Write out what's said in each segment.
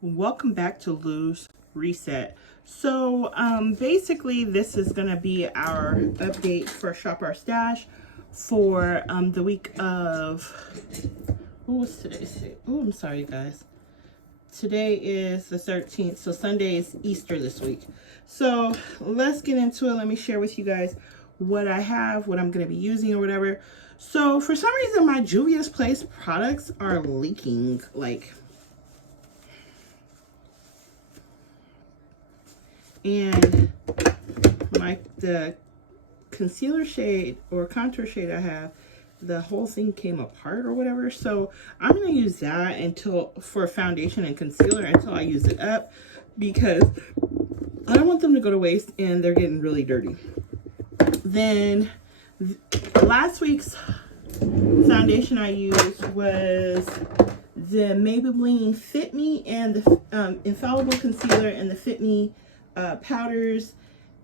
Welcome back to Lou's Reset. So basically this is going to be our update for Shop Our Stash for the week of, what was today's date? Oh, I'm sorry guys. Today is the 13th, so Sunday is Easter this week. So let's get into it. Let me share with you guys what I have, what I'm going to be using or whatever. So for some reason my Juvia's Place products are leaking, and the concealer shade or contour shade I have, the whole thing came apart or whatever. So I'm going to use that for foundation and concealer until I use it up, because I don't want them to go to waste and they're getting really dirty. Then last week's foundation I used was the Maybelline Fit Me and the Infallible Concealer and the Fit Me powders.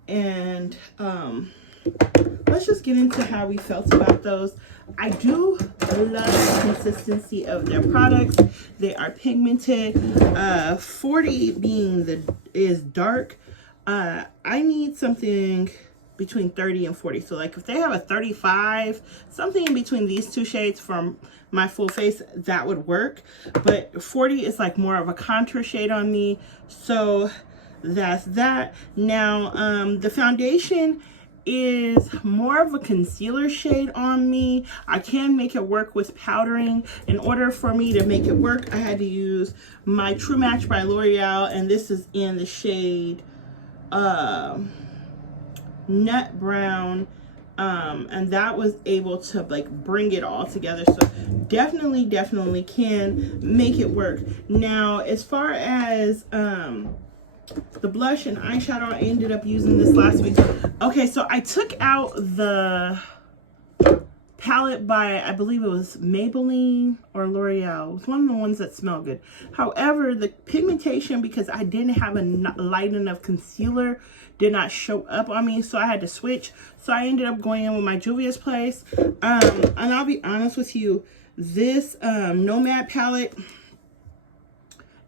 And let's just get into how we felt about those. I do love the consistency of their products. They are pigmented. 40 being is dark. I need something between 30 and 40. So like if they have a 35, something in between these two shades from my full face, that would work. But 40 is like more of a contour shade on me. So that's that. Now the foundation is more of a concealer shade on me. I can make it work with powdering. In order for me to make it work, I had to use my True Match by L'Oreal, and this is in the shade Nut Brown, and that was able to like bring it all together. So definitely can make it work. Now as far as the blush and eyeshadow, I ended up using this last week. Okay, so I took out the palette by, I believe it was Maybelline or L'Oreal. It was one of the ones that smell good. However, the pigmentation, because I didn't have a light enough concealer, did not show up on me, so I had to switch. So I ended up going in with my Juvia's Place. And I'll be honest with you, this Nomad palette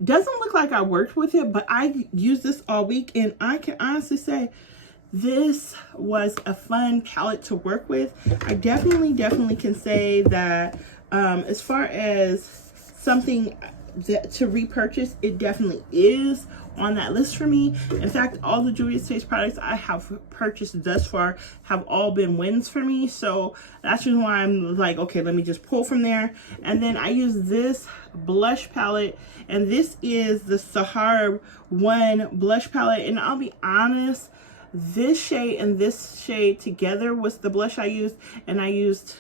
doesn't look like I worked with it, but I used this all week, and I can honestly say this was a fun palette to work with. I definitely can say that as far as something to repurchase, it definitely is on that list for me. In fact, all the Juvia's Place products I have purchased thus far have all been wins for me. So that's just why I'm like, okay, let me just pull from there. And then I use this blush palette, and this is the Sahara One blush palette. And I'll be honest, this shade and this shade together was the blush I used, and I used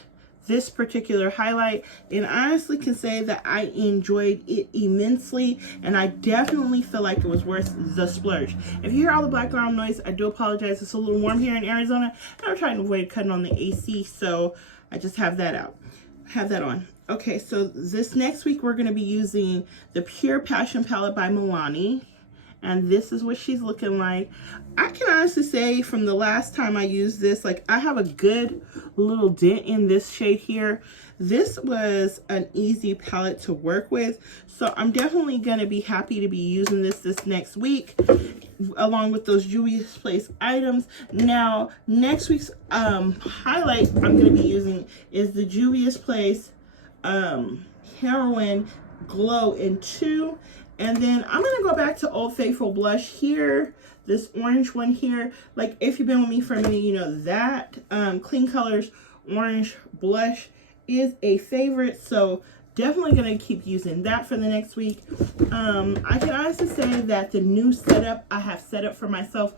this particular highlight, and I honestly can say that I enjoyed it immensely, and I definitely feel like it was worth the splurge. If you hear all the background noise, I do apologize. It's a little warm here in Arizona, and I'm trying to avoid cutting on the AC, so I just have that on. Okay, so this next week we're going to be using the Pure Passion palette by Milani, and this is what she's looking like. I can honestly say from the last time I used this, like I have a good little dent in this shade here. This was an easy palette to work with, so I'm definitely going to be happy to be using this next week along with those Juvia's Place items. Now next week's highlight I'm going to be using is the Juvia's Place Heroin Glow in 2. And then I'm going to go back to Old Faithful blush here, this orange one here. Like, if you've been with me for a minute, you know that Clean Colors orange blush is a favorite. So definitely going to keep using that for the next week. I can honestly say that the new setup I have set up for myself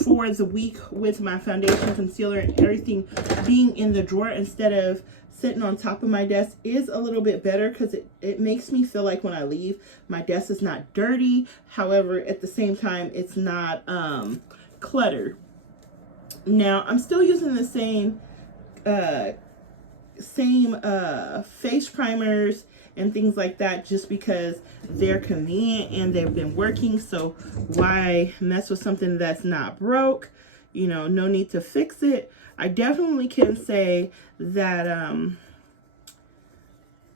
for the week, with my foundation, concealer, and everything being in the drawer instead of sitting on top of my desk, is a little bit better, because it makes me feel like when I leave, my desk is not dirty. However, at the same time, it's not cluttered. Now, I'm still using the same face primers and things like that, just because they're convenient and they've been working. So why mess with something that's not broke? You know, no need to fix it. I definitely can say that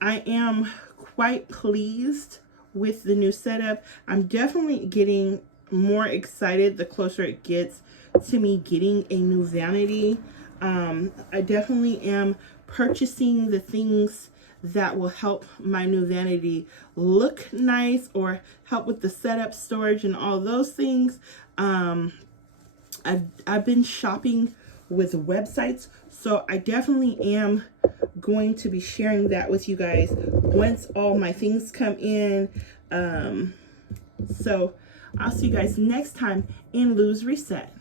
I am quite pleased with the new setup. I'm definitely getting more excited the closer it gets to me getting a new vanity. I definitely am purchasing the things that will help my new vanity look nice or help with the setup, storage, and all those things. I've been shopping with websites, so I definitely am going to be sharing that with you guys once all my things come in. So I'll see you guys next time in Lou's Reset.